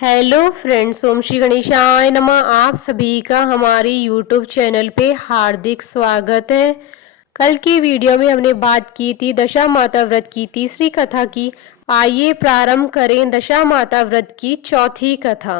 Hello friends, ओम श्री गणेशाय नमः। आप सभी का हमारी यूट्यूब चैनल पे हार्दिक स्वागत है। कल की वीडियो में हमने बात की थी दशा माता व्रत की तीसरी कथा की। आइए प्रारंभ करें दशा माता व्रत की चौथी कथा।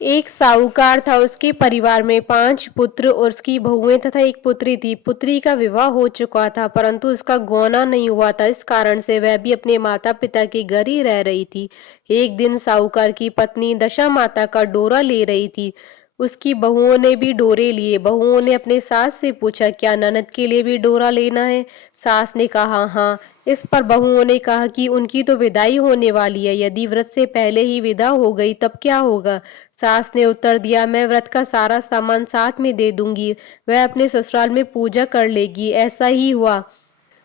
एक साहूकार था, उसके परिवार में 5 पुत्र और उसकी बहुएं तथा एक पुत्री थी। पुत्री का विवाह हो चुका था परंतु उसका गौना नहीं हुआ था, इस कारण से वह भी अपने माता पिता के घर ही रह रही थी। एक दिन साहूकार की पत्नी दशा माता का डोरा ले रही थी। उसकी बहुओं ने भी डोरे लिए। बहुओं ने अपने सास से पूछा, क्या ननद के लिए भी डोरा लेना है? सास ने कहा हाँ। इस पर बहुओं ने कहा कि उनकी तो विदाई होने वाली है, यदि व्रत से पहले ही विदा हो गई तब क्या होगा? सास ने उत्तर दिया, मैं व्रत का सारा सामान साथ में दे दूंगी, वह अपने ससुराल में पूजा कर लेगी। ऐसा ही हुआ।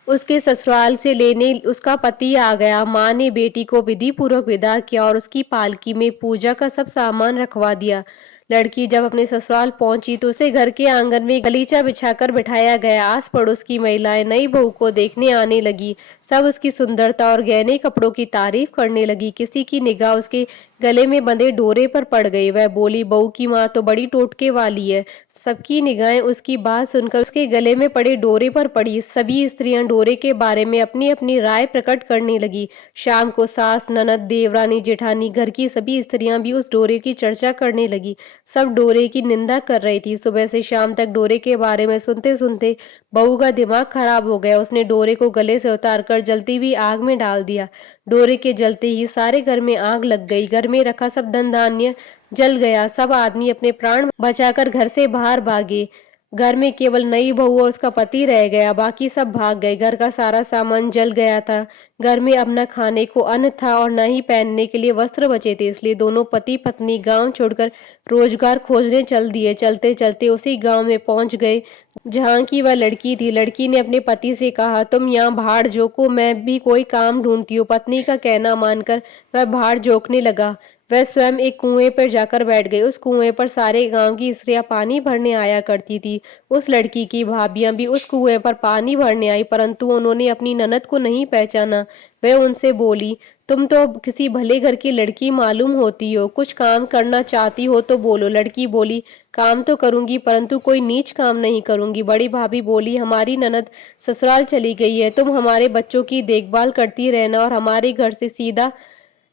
उसके ससुराल से लेने उसका पति आ गया। माँ ने बेटी को विधि पूर्वक विदा किया और उसकी पालकी में पूजा का सब सामान रखवा दिया। लड़की जब अपने ससुराल पहुंची तो उसे घर के आंगन में गलीचा बिछाकर बिठाया गया। आस पड़ोस की महिलाएं नई बहू को देखने आने लगी। सब उसकी सुंदरता और गहने कपड़ों की तारीफ करने लगी। किसी की निगाह उसके गले में बंधे डोरे पर पड़ गई। वह बोली, बहू की माँ तो बड़ी टोटके वाली है। सबकी निगाहें उसकी बात सुनकर उसके गले में पड़े डोरे पर पड़ी। सभी स्त्रियां डोरे के बारे में अपनी अपनी राय प्रकट करने लगी। शाम को सास, ननद, देवरानी, जेठानी, घर की सभी स्त्रियां भी उस डोरे की चर्चा करने लगी। सब डोरे की निंदा कर रही थी। सुबह से शाम तक डोरे के बारे में सुनते सुनते बहू का दिमाग खराब हो गया। उसने डोरे को गले से उतारकर जलती हुई आग में डाल दिया। डोरे के जलते ही सारे घर में आग लग गई। घर में रखा सब धन धान्य जल गया। सब आदमी अपने प्राण बचाकर घर से बाहर भागे। घर में केवल नई बहू और उसका पति रह गया, बाकी सब भाग गए। घर का सारा सामान जल गया था। घर में अब न खाने को अन्न था और न ही पहनने के लिए वस्त्र बचे थे, इसलिए दोनों पति पत्नी गांव छोड़कर रोजगार खोजने चल दिए। चलते चलते उसी गांव में पहुंच गए जहां की वह लड़की थी। लड़की ने अपने पति से कहा, तुम यहाँ भाड़ जोको, मैं भी कोई काम ढूंढती हूँ। पत्नी का कहना मानकर वह भाड़ जोकने लगा। वह स्वयं एक कुएं पर जाकर बैठ गई। उस कुएं पर सारे गांव की स्त्रियां पानी भरने आया करती थी। उस लड़की की भाभियां भी उस कुएं पर पानी भरने आई, परंतु उन्होंने अपनी ननद को नहीं पहचाना। वह उनसे बोली, तुम तो किसी भले घर की लड़की मालूम होती हो, कुछ काम करना चाहती हो तो बोलो। लड़की बोली, काम तो करूंगी परंतु कोई नीच काम नहीं करूंगी। बड़ी भाभी बोली, हमारी ननद ससुराल चली गई है, तुम हमारे बच्चों की देखभाल करती रहना और हमारे घर से सीधा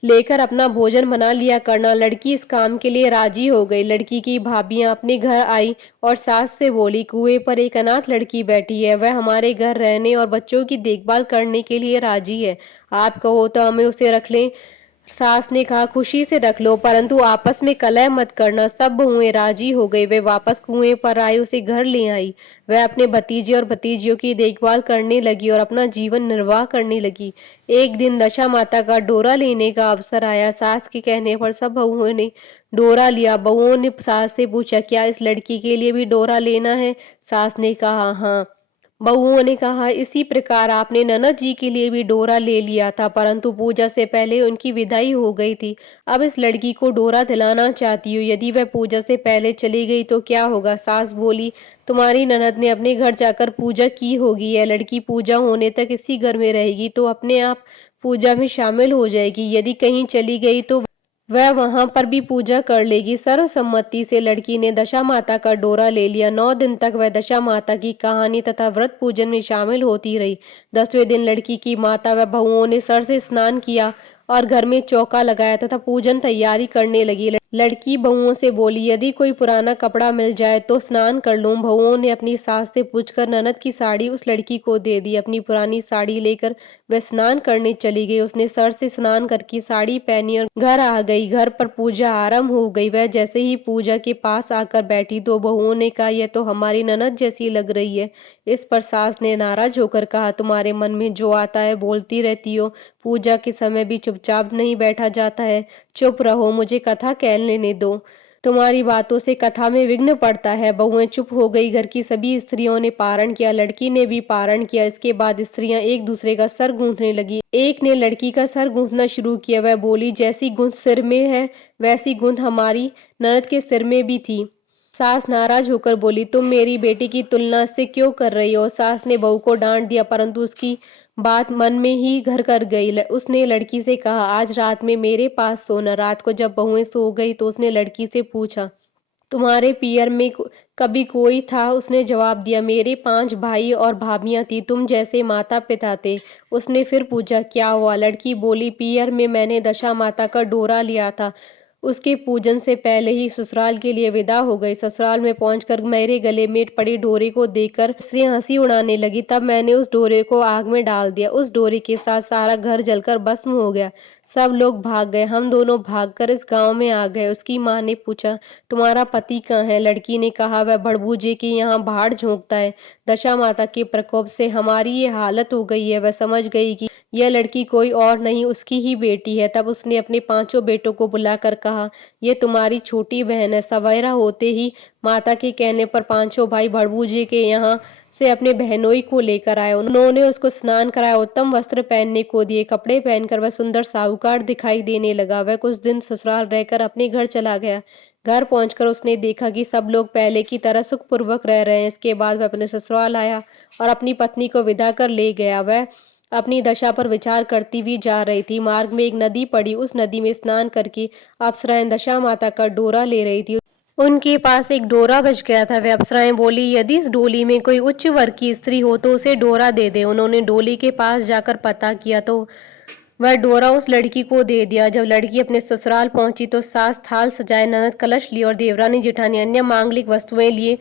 लेकर अपना भोजन बना लिया करना। लड़की इस काम के लिए राजी हो गई। लड़की की भाभियां अपने घर आई और सास से बोली, कुएं पर एक अनाथ लड़की बैठी है, वह हमारे घर रहने और बच्चों की देखभाल करने के लिए राजी है, आप कहो तो हमें उसे रख लें। सास ने कहा, खुशी से रख लो, परंतु आपस में कलह मत करना। सब बहुएं राजी हो गई। वे वापस कुएं पर आई, उसे घर ले आई। वह अपने भतीजे और भतीजियों की देखभाल करने लगी और अपना जीवन निर्वाह करने लगी। एक दिन दशा माता का डोरा लेने का अवसर आया। सास के कहने पर सब बहुओं ने डोरा लिया। बहुओं ने सास से पूछा, क्या इस लड़की के लिए भी डोरा लेना है? सास ने कहा हाँ। बहुओं ने कहा, इसी प्रकार आपने ननद जी के लिए भी डोरा ले लिया था, परंतु पूजा से पहले उनकी विदाई हो गई थी। अब इस लड़की को डोरा दिलाना चाहती हूँ, यदि वह पूजा से पहले चली गई तो क्या होगा? सास बोली, तुम्हारी ननद ने अपने घर जाकर पूजा की होगी। यह लड़की पूजा होने तक इसी घर में रहेगी तो अपने आप पूजा में शामिल हो जाएगी। यदि कहीं चली गई तो वह वहां पर भी पूजा कर लेगी। सर्वसम्मति से लड़की ने दशा माता का डोरा ले लिया। 9 दिन तक वह दशा माता की कहानी तथा व्रत पूजन में शामिल होती रही। 10वें दिन लड़की की माता व बहुओं ने सर से स्नान किया और घर में चौका लगाया तथा पूजन तैयारी करने लगी। लड़की बहुओं से बोली, यदि कोई पुराना कपड़ा मिल जाए तो स्नान कर लूं। बहुओं ने अपनी सास से पूछकर ननद की साड़ी उस लड़की को दे दी। अपनी पुरानी साड़ी लेकर वह स्नान करने चली गई। उसने सर से स्नान करके साड़ी पहनी और घर आ गई। घर पर पूजा आरंभ हो गई। वह जैसे ही पूजा के पास आकर बैठी तो बहुओं ने कहा, यह तो हमारी ननद जैसी लग रही है। इस पर सास ने नाराज होकर कहा, तुम्हारे मन में जो आता है बोलती रहती हो, पूजा के समय भी चुपचाप नहीं बैठा जाता है। चुप रहो, मुझे कथा कह लेने दो, तुम्हारी बातों से कथा में विघ्न पड़ता है। बहुएं चुप हो गई। घर की सभी स्त्रियों ने पारण किया, लड़की ने भी पारण किया। इसके बाद स्त्रियां एक दूसरे का सर गूंथने लगी। एक ने लड़की का सर गूंथना शुरू किया। वह बोली, जैसी गूंथ सिर में है वैसी गूंथ हमारी ननद के सिर में भी थी। सास नाराज होकर बोली, तुम मेरी बेटी की तुलना से क्यों कर रही हो? सास ने बहू को डांट दिया, परंतु उसकी बात मन में ही घर कर गई। उसने लड़की से कहा, आज रात में मेरे पास सोना। रात को जब बहुएं सो गई तो उसने लड़की से पूछा, तुम्हारे पियर में कभी कोई था? उसने जवाब दिया, मेरे 5 भाई और भाभियां थी, तुम जैसे माता पिता थे। उसने फिर पूछा, क्या हुआ? लड़की बोली, पियर में मैंने दशा माता का डोरा लिया था। उसके पूजन से पहले ही ससुराल के लिए विदा हो गई। ससुराल में पहुंचकर मेरे गले में पड़े डोरे को देखकर स्त्री हंसी उड़ाने लगी। तब मैंने उस डोरे को आग में डाल दिया। उस डोरे के साथ सारा घर जलकर भस्म हो गया। सब लोग भाग गए। हम दोनों भागकर इस गांव में आ गए। उसकी माँ ने पूछा, तुम्हारा पति कहाँ है? लड़की ने कहा, वह भड़बूजे के यहाँ भाड़ झोंकता है। दशा माता के प्रकोप से हमारी ये हालत हो गई है। वह समझ गई कि यह लड़की कोई और नहीं, उसकी ही बेटी है। तब उसने अपने 5 बेटों को बुलाकर कहा, ये तुम्हारी छोटी बहन है। सवेरा होते ही माता के कहने पर 5 भाई भड़बूजे के यहाँ से अपने बहनोई को लेकर आए। उन्होंने उसको स्नान कराया, उत्तम वस्त्र पहनने को दिए। कपड़े पहनकर वह सुंदर साहूकार दिखाई देने लगा। वह कुछ दिन ससुराल रहकर अपने घर चला गया। घर पहुंचकर उसने देखा कि सब लोग पहले की तरह सुखपूर्वक रह रहे हैं। इसके बाद वह अपने ससुराल आया और अपनी पत्नी को विदा कर ले गया। वह अपनी दशा पर विचार करती हुई जा रही थी। मार्ग में एक नदी पड़ी। उस नदी में स्नान करके अप्सराएं दशा माता का डोरा ले रही थी। उनके पास एक डोरा बच गया था। वे अप्सराएं बोली, यदि इस डोली में कोई उच्च वर्ग की स्त्री हो तो उसे डोरा दे दे। उन्होंने डोली के पास जाकर पता किया तो वह डोरा उस लड़की को दे दिया। जब लड़की अपने ससुराल पहुंची तो सास थाल सजाए, ननद कलश लिए और देवरानी जेठानी अन्य मांगलिक वस्तुएं लिए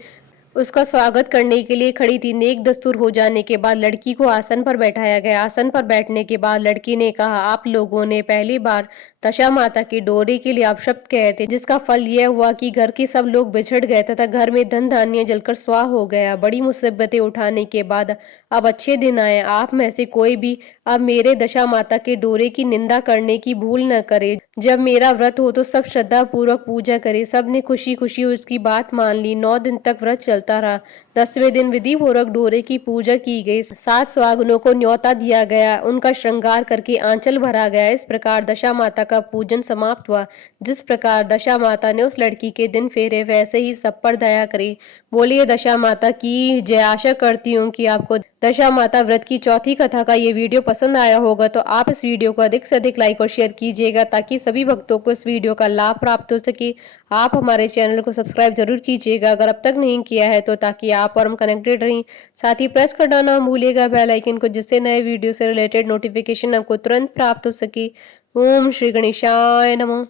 उसका स्वागत करने के लिए खड़ी थी। नेक दस्तूर हो जाने के बाद लड़की को आसन पर बैठाया गया। आसन पर बैठने के बाद लड़की ने कहा, आप लोगों ने पहली बार दशा माता की डोरी के लिए अपशब्द कहे थे, जिसका फल यह हुआ कि घर के सब लोग बिछड़ गए तथा घर में धन धान्य जलकर स्वाह हो गया। बड़ी मुसीबतें उठाने के बाद अब अच्छे दिन आए। आप में से कोई भी अब मेरे दशा माता के डोरे की निंदा करने की भूल न करे। जब मेरा व्रत हो तो सब श्रद्धा पूर्वक पूजा करे। सबने खुशी खुशी उसकी बात मान ली। 9 दिन तक व्रत चलता रहा। 10वें दिन विधि पूर्वक डोरे की पूजा की गई। 7 सुहागनों को न्योता दिया गया। उनका श्रृंगार करके आंचल भरा गया। इस प्रकार दशा माता का पूजन समाप्त हुआ। जिस प्रकार दशा माता ने उस लड़की के दिन फेरे, वैसे ही सब पर दया करी। बोलिए दशा माता की जय। आशा करती हूँ कि आपको दशा माता व्रत की चौथी कथा का ये वीडियो पसंद आया होगा, तो आप इस वीडियो को अधिक से अधिक लाइक और शेयर कीजिएगा ताकि सभी भक्तों को इस वीडियो का लाभ प्राप्त हो सके। आप हमारे चैनल को सब्सक्राइब जरूर कीजिएगा अगर अब तक नहीं किया है तो, ताकि आप और हम कनेक्टेड रहें। साथ ही प्रेस करना ना भूलिएगा बेल आइकन को, जिससे नए वीडियो से रिलेटेड नोटिफिकेशन आपको तुरंत प्राप्त हो सके। ओम श्री गणेशाय नमः।